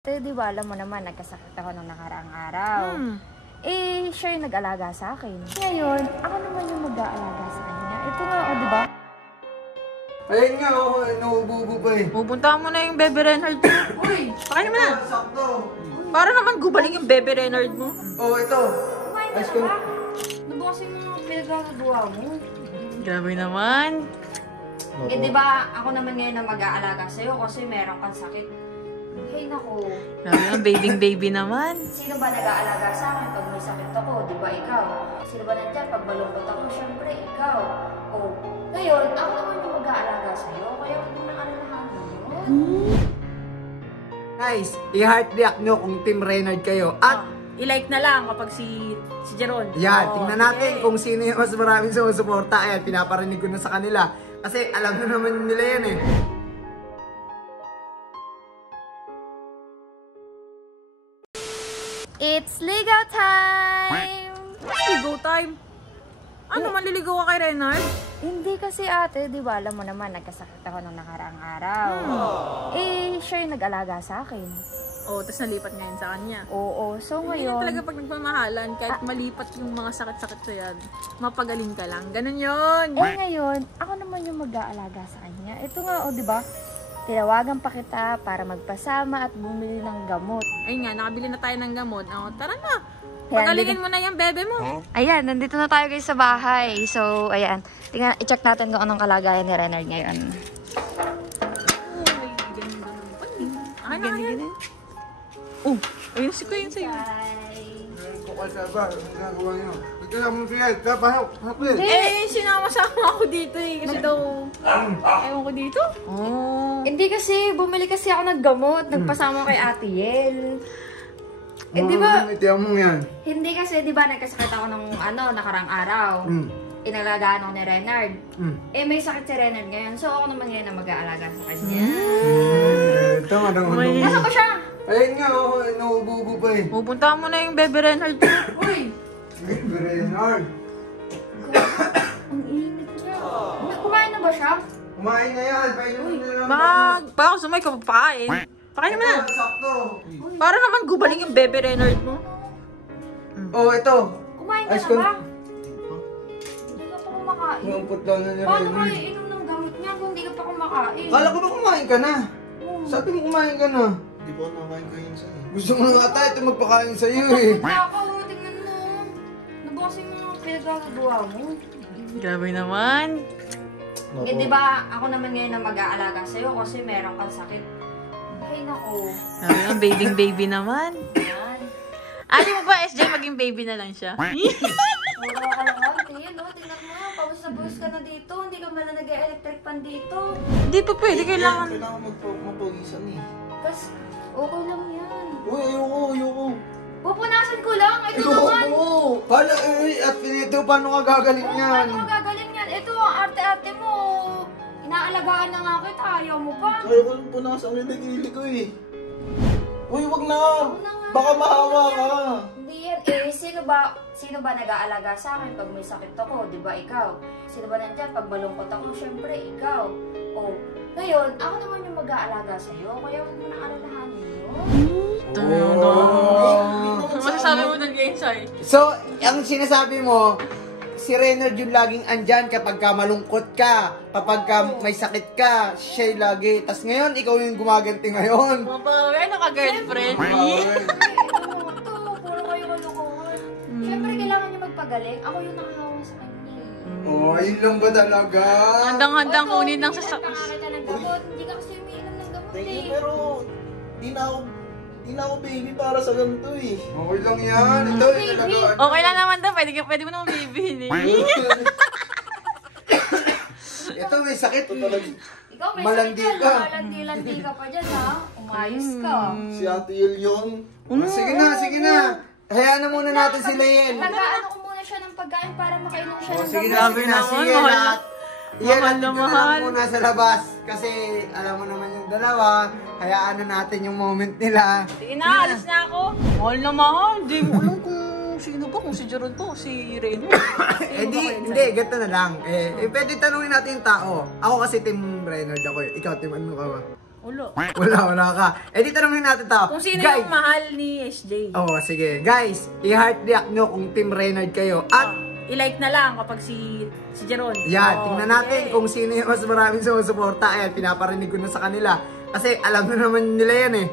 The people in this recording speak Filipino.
Di ba, alam mo naman, nagkasakit ako nung nakaraang araw. Eh, siya yung nag-alaga sa akin. Ngayon, ako naman yung mag-aalaga sa kanya. Ito nga, di ba? Ayun nga, nauubo pa eh. Pupuntahan mo na yung Bebe Renard mo. Uy, pakain mo na. Sakto. Para naman gubaling yung Bebe Renard mo. Ito. Kumain ka na ba? Ano ba kasi mga pinagkakagawa mo? Grabe naman. Eh, di ba, ako naman ngayon na mag-aalaga sa'yo kasi meron kang sakit. Hey, naku. Grabe naman, baby naman. Sino ba nag-aalaga sa akin pag may sakit ako? Di ba ikaw? Sino ba nandyan pag malungkot ako? Siyempre, ikaw. Oh, ngayon, ako naman yung mag-aalaga sa'yo. Kaya huwag mo nang alalahanin yun. Guys, i-heart react nyo kung Team Reynard kayo. At I-like na lang kapag si Jeron. yan, tingnan natin kung sino yung mas maraming sumusuporta. Ayan, pinaparinig ko na sa kanila. Kasi alam na naman nila yan eh. It's legal time! Ligo time. Ano, maliligaw ka kay Renard? Hindi kasi ate, di ba, alam mo naman, nagkasakit ako nung nakaraang araw. Eh, siya yung nag-alaga sa akin. Oo, tapos nalipat ngayon sa kanya. Oo, so Ngayon ngayon... talaga pag nagmamahalan, kahit malipat yung mga sakit-sakit sa yan, mapagaling ka lang. Ganun yun. Eh ngayon, ako naman yung mag-aalaga sa kanya. Ito nga, di ba? Tinawagan pa kita para magpasama at bumili ng gamot. Ayun nga, nakabili na tayo ng gamot. Tara na. Pagalingin mo na yung bebe mo. Ayan, nandito na tayo guys sa bahay. So, ayan. Tingnan, i-check natin kung anong kalagayan ni Renard ngayon. May ganun pa. Akin na yan. Oh, ayun si Kuya yun sa'yo. Bukal sa bar, ang gagawa nyo. Ito lang mo siya, pasok, pasok. Sinama-sama ako dito eh. Kasi daw, ewan ko dito. Hindi kasi, bumili kasi ako ng gamot. Nagpasama kay Ate Yel. Eh, di ba? Itiyan mo yan. Hindi kasi, di ba, nagkasakit ako nung nakarang araw. Inalagaan ako ni Renard. Eh, may sakit si Renard ngayon. So, ako naman ngayon na mag-aalaga sa kanya. Ito nga daw. Nasaan ba siya? Ayun nga, nauubo pa eh. Pupuntahan mo na yung Bebe Renard mo. Uy! Bebe Renard. Ang init niya. Kumain na ba siya? Kumain na yan, painumin na lang. Baka ako sumay ka magpakain. Pakain mo na. Sakto. Para naman gubaling yung Bebe Renard mo. Ito. Kumain ka Ice na cream. ba? Hindi ka pa kumakain. Mampot daw na ni Paano Renard. kayo inom ng gamot niya kung hindi ka pa kumakain? Kala ko ba kumain ka na? Sabi mo kumain ka na. Hindi po ako nakain kain sa'yo. Gusto mo na nga tayo ito magpakain sa'yo eh. Ako, tingnan mo. Ano ba kasi mga pinagkakagawa mo? Grabe naman. Eh, di ba, ako naman ngayon na mag-aalaga sa'yo kasi meron kang sakit. Hey, naku. Grabe naman, baby naman. Yan. Ano mo ba, SJ, maging baby na lang siya? Mura ka lang, ate. Yan, no? Tingnan mo nga. Pawis na pawis ka na dito. Hindi ka mala nag-electric pan dito. Hindi pa pwede, kailangan. Kailangan magpapagisan eh. Tapos, okay lang yan. Uy, ayoko. Pupunasan ko lang. Ito naman. Paano, at pinito, paano ka gagaling yan? Paano ka gagaling yan? Ito, ang arte-arte mo. Inaalagaan na nga kita. Ayaw mo pa. Ayoko lang punasan yung nagili ko eh. Uy, wag na. na nga. Baka mahawa ka. Hindi yan. Eh, sino ba nag-aalaga sa akin pag may sakit ako? Di ba ikaw? Sino ba nandyan pag malungkot ako? Siyempre, ikaw. Oh, ngayon, ako naman yung mag-aalaga sa'yo. Kaya huwag mo na alalahanin yun. Ano masasabi mo doon, Gensai? So, ang sinasabi mo, si Renard yung laging andyan kapag ka malungkot ka, kapag ka may sakit ka, siya yung lagi. Tapos ngayon, ikaw yung gumaganti ngayon. Ano ka, girlfriend? Ito, puro kayo kalukuhan. Siyempre, kailangan niya magpagaling. Ako yung nakahawa sa kanya. Yun lang ba talaga? Handang-handang kunin ng sasakit. Nakakita ng gamot. Hindi ka kasi umiinom ng gamot Thank you, eh. pero di na ako baby para sa ganito eh. Okay lang yan. Ito, yung talagaan. Okay lang naman daw, pwede mo naman babyhin eh. Ito, may sakit. Ikaw may Malandi sakit ka. yan. Malandi-landi ka pa dyan ha. Umayos ka. Si Ate Yel yun. Sige na. Hayaan na muna natin si Lael. Tagaan ko muna siya ng pagkain para makainom siya ng Sige gamot. na. Sige mahal na. Yan, mahal at na ito na mahal. lang muna sa labas. Kasi alam mo naman yung dalawa. Hayaan na natin yung moment nila. Sige na, alis na ako. Mahal na mahal. Hindi mo alam kung sino ba, kung si Jeron po, si Reno. Hindi, ganito na lang. Pwede tanungin natin yung tao. Ako kasi Team Reynard ako. Ikaw, Team ano ka ba? Ulo. Wala ka. Eh, di tanongin natin tao. Kung sino Guys, yung mahal ni SJ. oh, sige. Guys, i-heart react nyo kung Team Reynard kayo. At, I-like na lang kapag si Jeron. yan, Oh, tingnan natin sige. kung sino yung mas maraming sumusuporta. Ayan, pinaparinig ko na sa kanila. Kasi alam na naman nila yan eh.